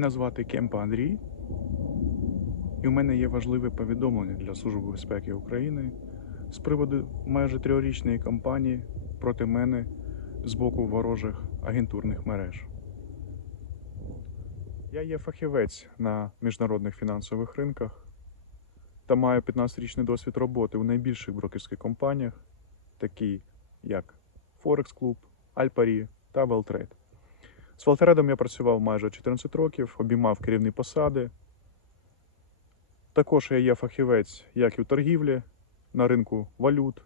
Мене звати Кемпа Андрій, і у мене є важливе повідомлення для Служби безпеки України з приводу майже трьохрічної кампанії проти мене з боку ворожих агентурних мереж. Я є фахівець на міжнародних фінансових ринках та маю 15-річний досвід роботи у найбільших брокерських компаніях, такі як Forex Club, Alpari та Велтрейд. З Валтередом я працював майже 14 років, обіймав керівні посади. Також я є фахівець як і у торгівлі, на ринку валют,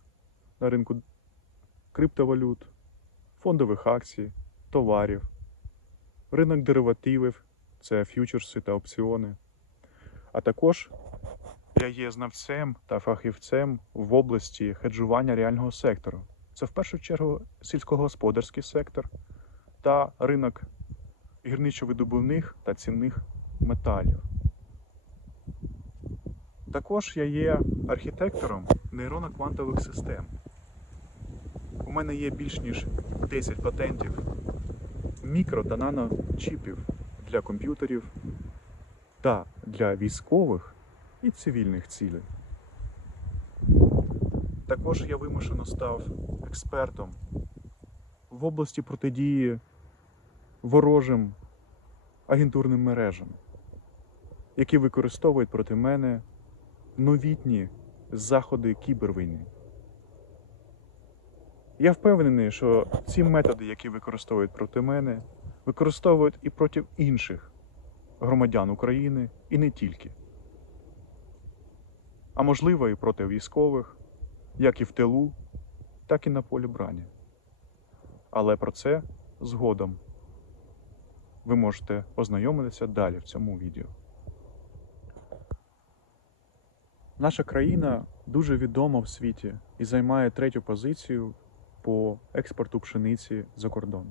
на ринку криптовалют, фондових акцій, товарів, ринок деривативів це ф'ючерси та опціони. А також я є знавцем та фахівцем в області хеджування реального сектору. Це в першу чергу сільськогосподарський сектор та ринок гірничо-видобувних та цінних металів. Також я є архітектором нейронно-квантових систем. У мене є більш ніж 10 патентів мікро та наночіпів для комп'ютерів та для військових і цивільних цілей. Також я вимушено став експертом в області протидії ворожим агентурним мережам, які використовують проти мене новітні заходи кібервійни. Я впевнений, що ці методи, які використовують проти мене, використовують і проти інших громадян України, і не тільки, а можливо і проти військових, як і в тилу, так і на полі брані. Але про це згодом ви можете ознайомитися далі в цьому відео. Наша країна дуже відома в світі і займає третю позицію по експорту пшениці за кордон.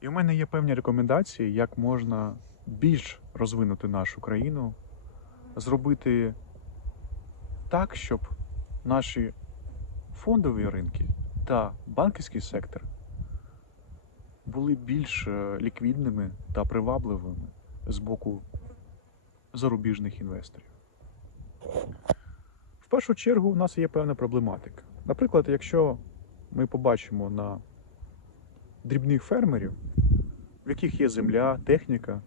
І у мене є певні рекомендації, як можна більш розвинути нашу країну, зробити так, щоб наші фондові ринки та банківський сектор були більш е, ліквідними та привабливими з боку зарубіжних інвесторів. В першу чергу у нас є певна проблематика. Наприклад, якщо ми побачимо на дрібних фермерів, в яких є земля, техніка,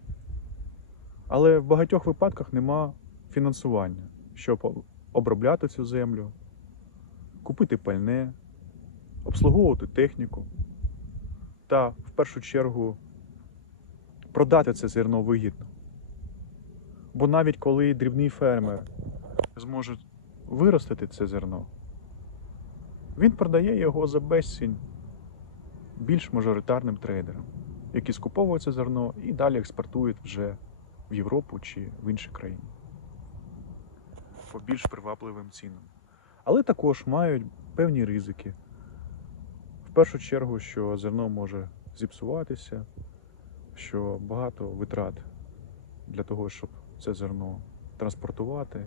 але в багатьох випадках нема фінансування, щоб обробляти цю землю, купити пальне, обслуговувати техніку та в першу чергу продати це зерно вигідно. Бо навіть коли дрібний фермер зможе виростити це зерно, він продає його за безцінь більш мажоритарним трейдерам, які скуповують це зерно і далі експортують вже в Європу чи в інші країни по більш привабливим цінам. Але також мають певні ризики. Першу чергу, що зерно може зіпсуватися, що багато витрат для того, щоб це зерно транспортувати.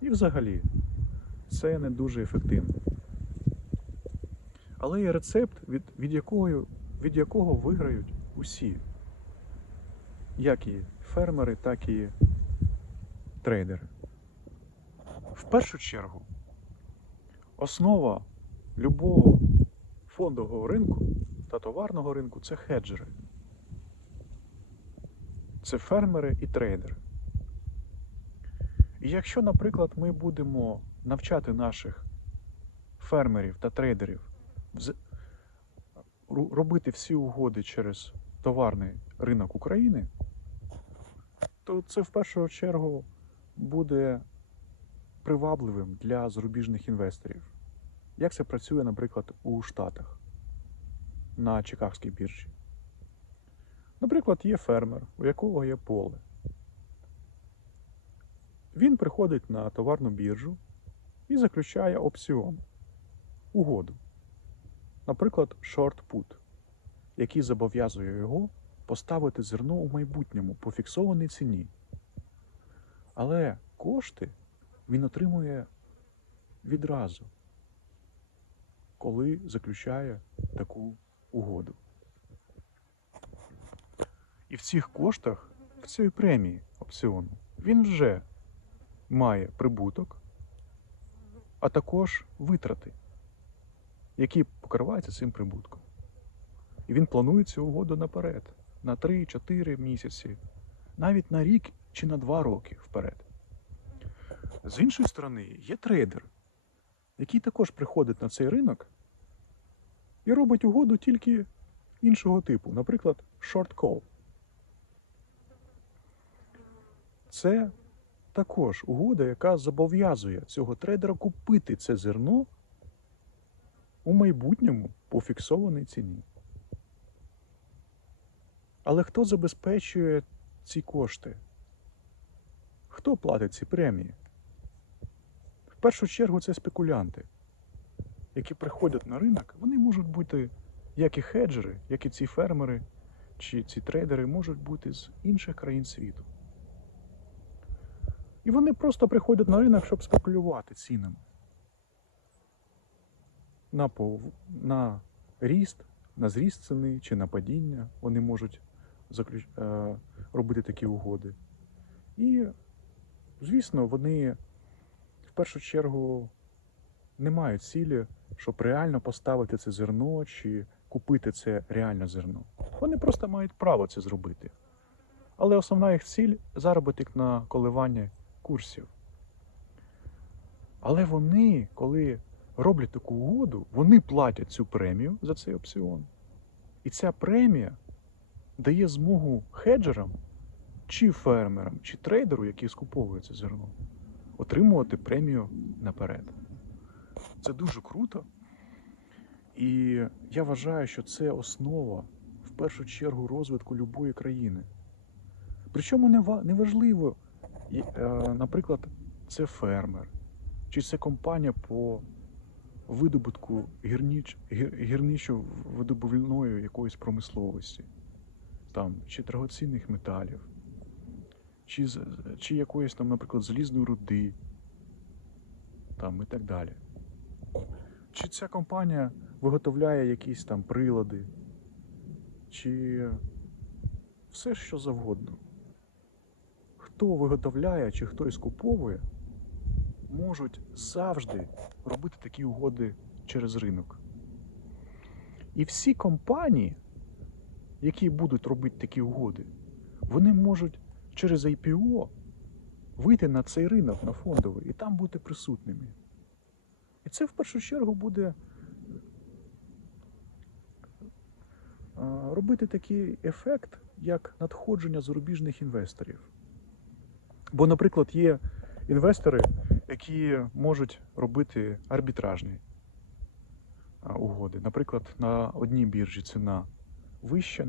І взагалі це не дуже ефективно. Але є рецепт, від, від, якого, від якого виграють усі, як і фермери, так і трейдери. В першу чергу, основа любого фондового ринку та товарного ринку це хеджери. Це фермери і трейдери. І якщо, наприклад, ми будемо навчати наших фермерів та трейдерів робити всі угоди через товарний ринок України, то це в першу чергу буде привабливим для зарубіжних інвесторів. Як це працює, наприклад, у Штатах на Чикагській біржі? Наприклад, є фермер, у якого є поле. Він приходить на товарну біржу і заключає опціон, угоду. Наприклад, put, який зобов'язує його поставити зерно у майбутньому по фіксованій ціні. Але кошти він отримує відразу, коли заключає таку угоду. І в цих коштах, в цій премії опціону, він вже має прибуток, а також витрати, які покриваються цим прибутком. І він планує цю угоду наперед, на 3-4 місяці, навіть на рік чи на 2 роки вперед. З іншої сторони, є трейдер, який також приходить на цей ринок і робить угоду тільки іншого типу, наприклад, short call. Це також угода, яка зобов'язує цього трейдера купити це зерно у майбутньому по фіксованій ціні. Але хто забезпечує ці кошти? Хто платить ці премії? Першу чергу це спекулянти, які приходять на ринок, вони можуть бути як і хеджери, як і ці фермери чи ці трейдери можуть бути з інших країн світу. І вони просто приходять на ринок, щоб спекулювати цінами. На, пов... на ріст, на зріст ціни чи на падіння вони можуть заключ... е... робити такі угоди. І, звісно, вони першу чергу не мають цілі, щоб реально поставити це зерно чи купити це реальне зерно. Вони просто мають право це зробити. Але основна їх ціль заробіток на коливання курсів. Але вони, коли роблять таку угоду, вони платять цю премію за цей опціон. І ця премія дає змогу хеджерам, чи фермерам, чи трейдеру, який скуповує це зерно, отримувати премію наперед. Це дуже круто. І я вважаю, що це основа в першу чергу розвитку любої країни. Причому не ва- важливо, е, наприклад, це фермер, чи це компанія по видобутку гірніч, гір, гірничо-видобувної якоїсь промисловості, там, чи драгоцінних металів, чи, чи якоїсь там, наприклад, залізної руди, там, і так далі. Чи ця компанія виготовляє якісь там прилади, чи все що завгодно. Хто виготовляє чи хтось куповує, можуть завжди робити такі угоди через ринок. І всі компанії, які будуть робити такі угоди, вони можуть через IPO вийти на цей ринок, на фондовий, і там бути присутніми. І це в першу чергу буде робити такий ефект, як надходження зарубіжних інвесторів. Бо, наприклад, є інвестори, які можуть робити арбітражні угоди. Наприклад, на одній біржі ціна вища,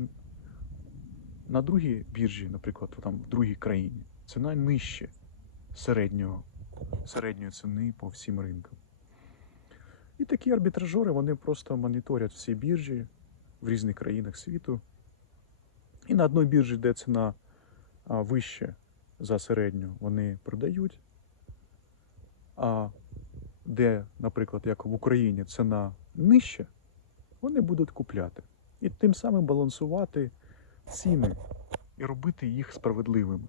на другій біржі, наприклад, там, в другій країні, ціна нижче середнього, середньої ціни по всім ринкам. І такі арбітражори вони просто моніторять всі біржі в різних країнах світу. І на одній біржі, де ціна вища за середню, вони продають. А де, наприклад, як в Україні ціна нижча, вони будуть купляти. І тим самим балансувати ціни і робити їх справедливими.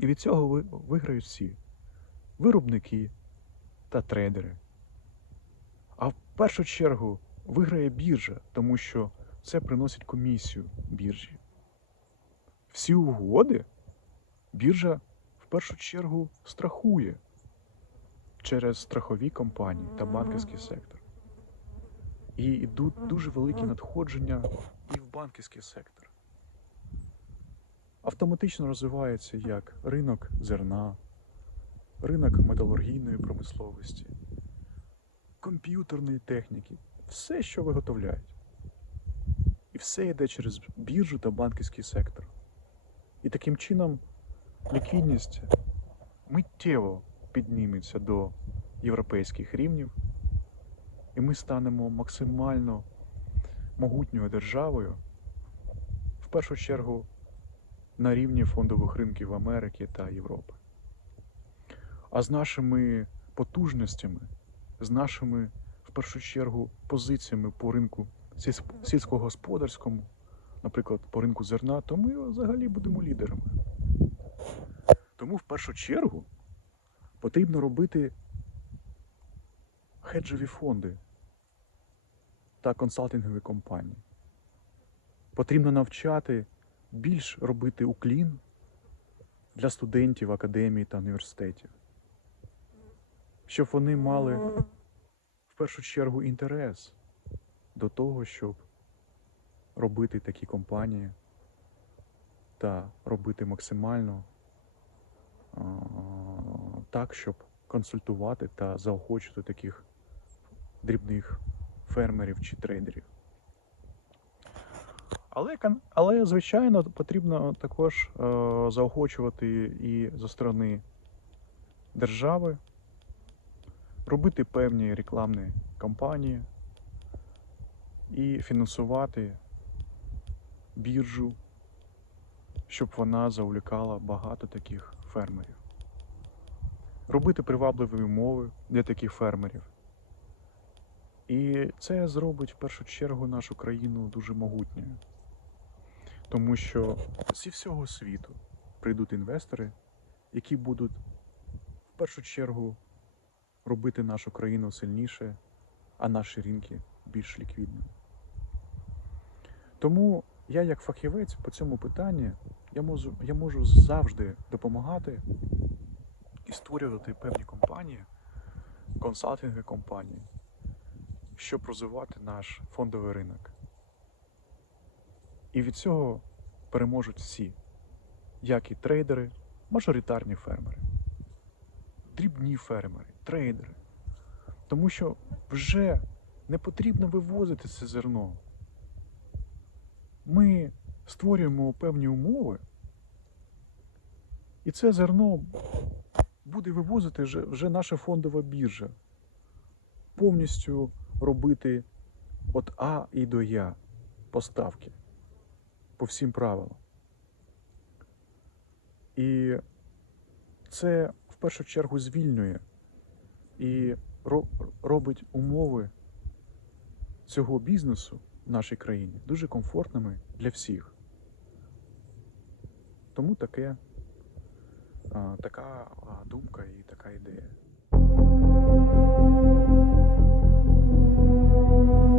І від цього виграють всі виробники та трейдери. А в першу чергу виграє біржа, тому що це приносить комісію біржі. Всі угоди біржа в першу чергу страхує через страхові компанії та банківський сектор. І йдуть дуже великі надходження і в банківський сектор. Автоматично розвивається як ринок зерна, ринок металургійної промисловості, комп'ютерної техніки, все, що виготовляють. І все йде через біржу та банківський сектор. І таким чином ліквідність миттєво підніметься до європейських рівнів, і ми станемо максимально могутньою державою, в першу чергу на рівні фондових ринків Америки та Європи. А з нашими потужностями, з нашими, в першу чергу, позиціями по ринку сільськогосподарському, наприклад, по ринку зерна, то ми взагалі будемо лідерами. Тому в першу чергу потрібно робити хеджові фонди та консалтингові компанії. Потрібно навчати більш робити уклін для студентів академії та університетів, щоб вони мали в першу чергу інтерес до того, щоб робити такі компанії та робити максимально так, щоб консультувати та заохочувати таких дрібних фермерів чи трейдерів. Але, але звичайно, потрібно також е, заохочувати і зі сторони держави, робити певні рекламні кампанії і фінансувати біржу, щоб вона завлікала багато таких фермерів. Робити привабливі умови для таких фермерів. І це зробить в першу чергу нашу країну дуже могутньою. Тому що зі всього світу прийдуть інвестори, які будуть в першу чергу робити нашу країну сильніше, а наші ринки більш ліквідними. Тому я, як фахівець по цьому питанні, я можу, я можу завжди допомагати і створювати певні компанії, консалтингові компанії, щоб розвивати наш фондовий ринок. І від цього переможуть всі, як і трейдери, мажоритарні фермери, дрібні фермери, трейдери. Тому що вже не потрібно вивозити це зерно. Ми створюємо певні умови, і це зерно буде вивозити вже, наша фондова біржа. Повністю робити від А і до Я поставки по всім правилам. І це в першу чергу звільнює і робить умови цього бізнесу в нашій країні дуже комфортними для всіх. Тому таке, така думка і така ідея. thank you